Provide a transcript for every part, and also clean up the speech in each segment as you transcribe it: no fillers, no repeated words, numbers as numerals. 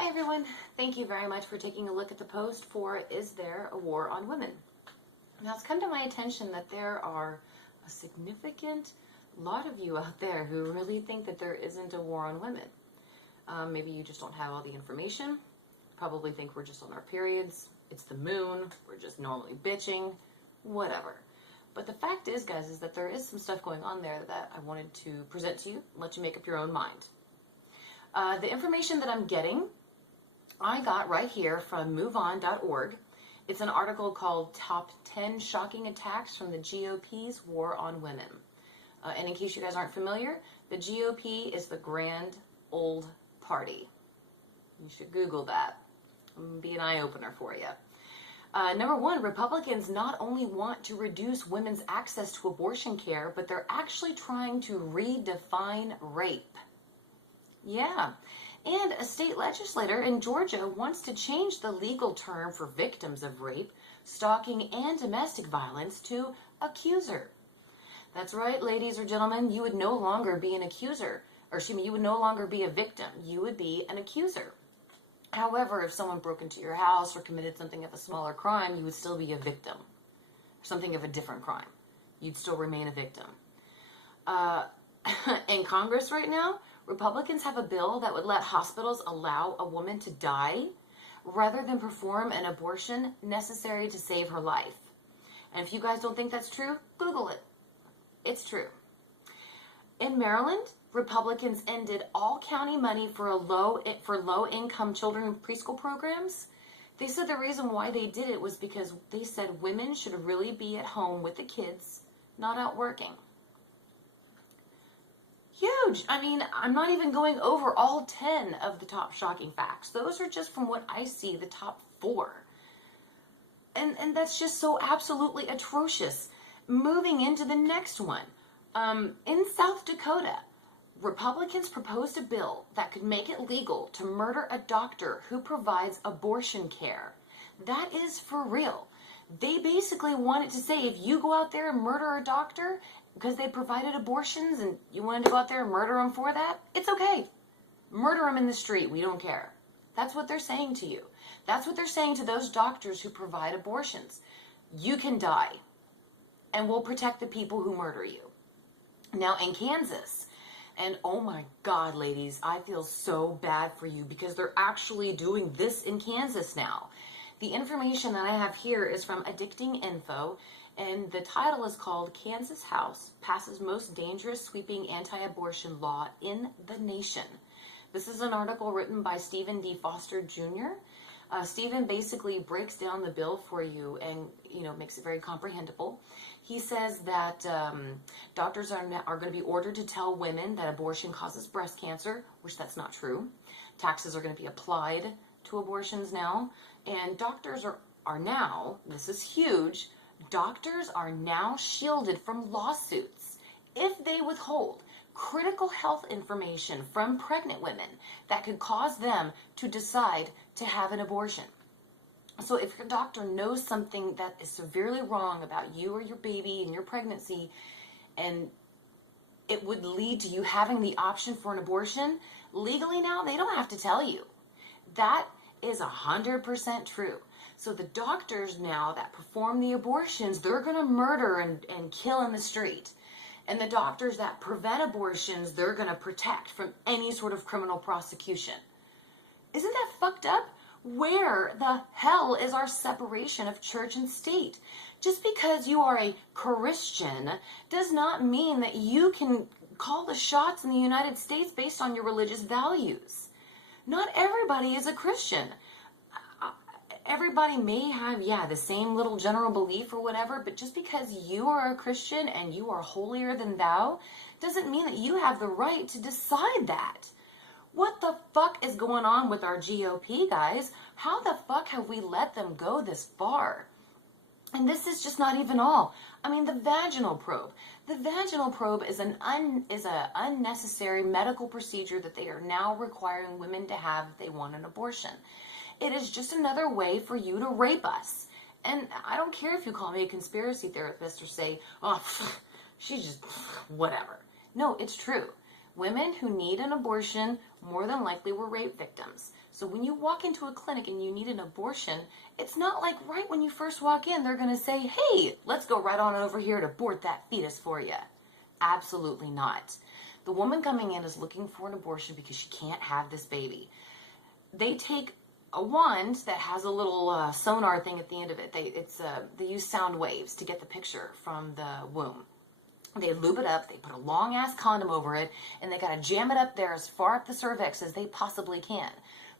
Hi everyone, thank you very much for taking a look at the post for Is There a War on Women? Now it's come to my attention that there are a significant lot of you out there who really think that there isn't a war on women. Maybe you just don't have all the information, probably think we're just on our periods, it's the moon, we're just normally bitching, whatever. But the fact is, guys, is that there is some stuff going on there that I wanted to present to you, let you make up your own mind. The information that I'm getting, I got right here from MoveOn.org. It's an article called Top 10 Shocking Attacks from the GOP's War on Women. And in case you guys aren't familiar, the GOP is the Grand Old Party. You should Google that. Be an eye-opener for you. Number one, Republicans not only want to reduce women's access to abortion care, but they're actually trying to redefine rape. Yeah. And a state legislator in Georgia wants to change the legal term for victims of rape, stalking, and domestic violence to accuser. That's right, ladies or gentlemen, you would no longer be an accuser. Or excuse me, you would no longer be a victim. You would be an accuser. However, if someone broke into your house or committed something of a smaller crime, you would still be a victim. Something of a different crime. You'd still remain a victim. In Congress right now, Republicans have a bill that would let hospitals allow a woman to die rather than perform an abortion necessary to save her life. And if you guys don't think that's true, Google it. It's true. In Maryland, Republicans ended all county money for low-income children preschool programs. They said the reason why they did it was because they said women should really be at home with the kids, not out working. Huge. I mean, I'm not even going over all 10 of the top shocking facts. Those are just from what I see, the top 4. And that's just so absolutely atrocious. Moving into the next one. In South Dakota, Republicans proposed a bill that could make it legal to murder a doctor who provides abortion care. That is for real. They basically wanted to say if you go out there and murder a doctor because they provided abortions and you wanted to go out there and murder them for that, it's okay. Murder them in the street. We don't care. That's what they're saying to you. That's what they're saying to those doctors who provide abortions. You can die, and we'll protect the people who murder you. Now, in Kansas, and oh my God, ladies, I feel so bad for you because they're actually doing this in Kansas now. The information that I have here is from Addicting Info, and the title is called Kansas House Passes Most Dangerous Sweeping Anti-Abortion Law in the Nation. This is an article written by Stephen D. Foster Jr. Stephen basically breaks down the bill for you and, makes it very comprehensible. He says that doctors are going to be ordered to tell women that abortion causes breast cancer, which that's not true. Taxes are going to be applied to abortions now. And doctors are now, this is huge, doctors are now shielded from lawsuits if they withhold critical health information from pregnant women that could cause them to decide to have an abortion. So if your doctor knows something that is severely wrong about you or your baby and your pregnancy, and it would lead to you having the option for an abortion, legally now, they don't have to tell you. That is 100% true. So the doctors now that perform the abortions, they're going to murder and kill in the street. And the doctors that prevent abortions, they're going to protect from any sort of criminal prosecution. Isn't that fucked up? Where the hell is our separation of church and state? Just because you are a Christian does not mean that you can call the shots in the United States based on your religious values. Not everybody is a Christian. Everybody may have, the same little general belief or whatever, but just because you are a Christian and you are holier than thou doesn't mean that you have the right to decide that. What the fuck is going on with our GOP, guys? How the fuck have we let them go this far? And this is just not even all. I mean, the vaginal probe. The vaginal probe is an unnecessary medical procedure that they are now requiring women to have if they want an abortion. It is just another way for you to rape us. And I don't care if you call me a conspiracy theorist or say, oh, she's just whatever. No, it's true. Women who need an abortion more than likely were rape victims. So when you walk into a clinic and you need an abortion, it's not like right when you first walk in, they're going to say, hey, let's go right on over here to abort that fetus for you. Absolutely not. The woman coming in is looking for an abortion because she can't have this baby. They take a wand that has a little sonar thing at the end of it. They use sound waves to get the picture from the womb. They lube it up, they put a long ass condom over it, and they gotta jam it up there as far up the cervix as they possibly can.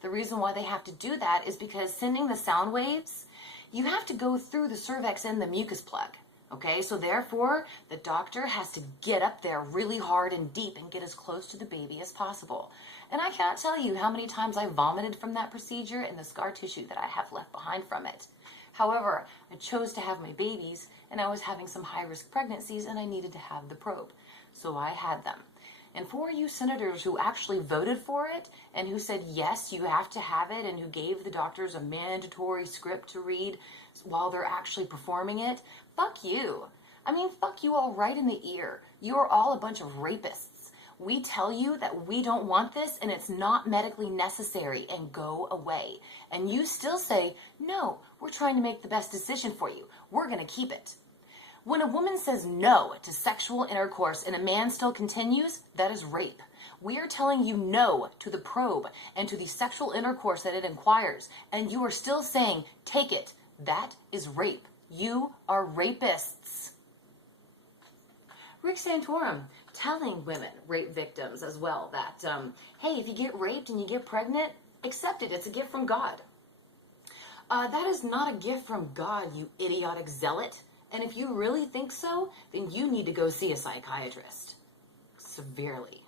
The reason why they have to do that is because sending the sound waves, you have to go through the cervix and the mucus plug. Okay, so therefore, the doctor has to get up there really hard and deep and get as close to the baby as possible. And I cannot tell you how many times I vomited from that procedure and the scar tissue that I have left behind from it. However, I chose to have my babies, and I was having some high-risk pregnancies, and I needed to have the probe. So I had them. And for you senators who actually voted for it, and who said, yes, you have to have it, and who gave the doctors a mandatory script to read while they're actually performing it, fuck you. I mean, fuck you all right in the ear. You're all a bunch of rapists. We tell you that we don't want this and it's not medically necessary and go away. And you still say, no, we're trying to make the best decision for you. We're going to keep it. When a woman says no to sexual intercourse and a man still continues, that is rape. We are telling you no to the probe and to the sexual intercourse that it inquires, and you are still saying, take it. That is rape. You are rapists. Rick Santorum telling women, rape victims as well, that, hey, if you get raped and you get pregnant, accept it. It's a gift from God. That is not a gift from God, you idiotic zealot. And if you really think so, then you need to go see a psychiatrist. Severely.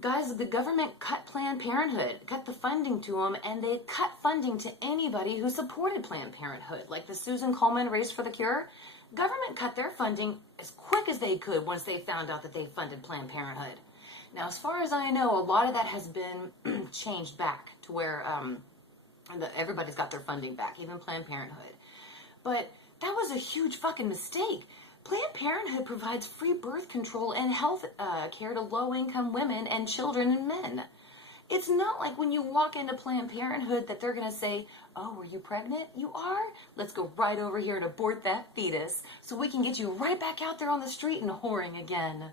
Guys, the government cut Planned Parenthood, cut the funding to them, and they cut funding to anybody who supported Planned Parenthood, like the Susan Komen Race for the Cure. Government cut their funding as quick as they could once they found out that they funded Planned Parenthood. Now, as far as I know, a lot of that has been changed back to where everybody's got their funding back, even Planned Parenthood. But that was a huge fucking mistake. Planned Parenthood provides free birth control and health care to low-income women and children and men. It's not like when you walk into Planned Parenthood that they're going to say, oh, are you pregnant? You are? Let's go right over here and abort that fetus so we can get you right back out there on the street and whoring again.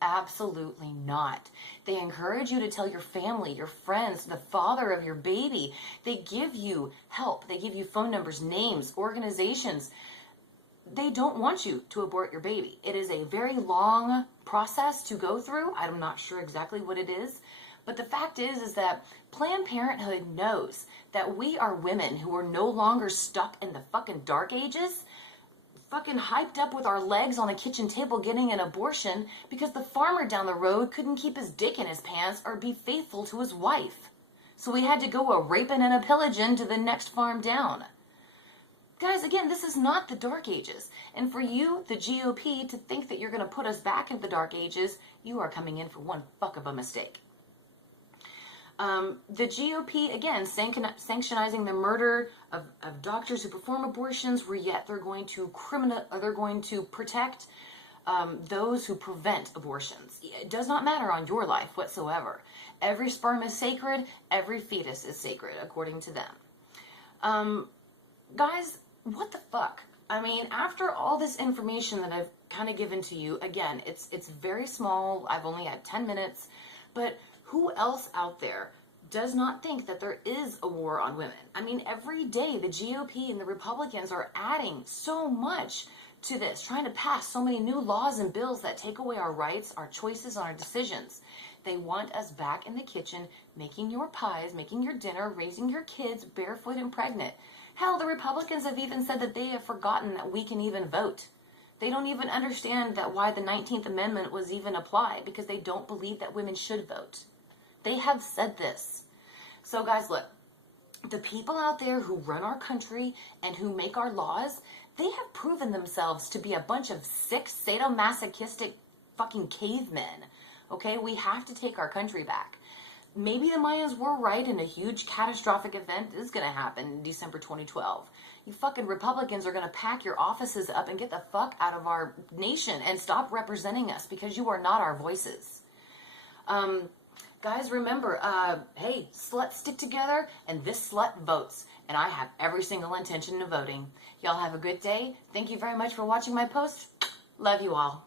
Absolutely not. They encourage you to tell your family, your friends, the father of your baby. They give you help. They give you phone numbers, names, organizations. They don't want you to abort your baby. It is a very long process to go through. I'm not sure exactly what it is. But the fact is that Planned Parenthood knows that we are women who are no longer stuck in the fucking dark ages, fucking hyped up with our legs on a kitchen table getting an abortion because the farmer down the road couldn't keep his dick in his pants or be faithful to his wife. So he had to go a raping and a pillaging to the next farm down. Guys, again, this is not the Dark Ages. And for you, the GOP, to think that you're going to put us back into the Dark Ages, you are coming in for one fuck of a mistake. The GOP, again, sanctionizing the murder of doctors who perform abortions, where yet they're going to protect those who prevent abortions. It does not matter on your life whatsoever. Every sperm is sacred. Every fetus is sacred, according to them. Guys, what the fuck? I mean, after all this information that I've kind of given to you, again, it's very small. I've only had 10 minutes, but who else out there does not think that there is a war on women? I mean, every day the GOP and the Republicans are adding so much to this, trying to pass so many new laws and bills that take away our rights, our choices, and our decisions. They want us back in the kitchen, making your pies, making your dinner, raising your kids barefoot and pregnant. Hell, the Republicans have even said that they have forgotten that we can even vote. They don't even understand that why the 19th Amendment was even applied, because they don't believe that women should vote. They have said this. So guys, look, the people out there who run our country and who make our laws, they have proven themselves to be a bunch of sick, sadomasochistic fucking cavemen. Okay, we have to take our country back. Maybe the Mayans were right and a huge catastrophic event is going to happen in December 2012. You fucking Republicans are going to pack your offices up and get the fuck out of our nation and stop representing us because you are not our voices. guys, remember, hey, sluts stick together, and this slut votes. And I have every single intention of voting. Y'all have a good day. Thank you very much for watching my post. Love you all.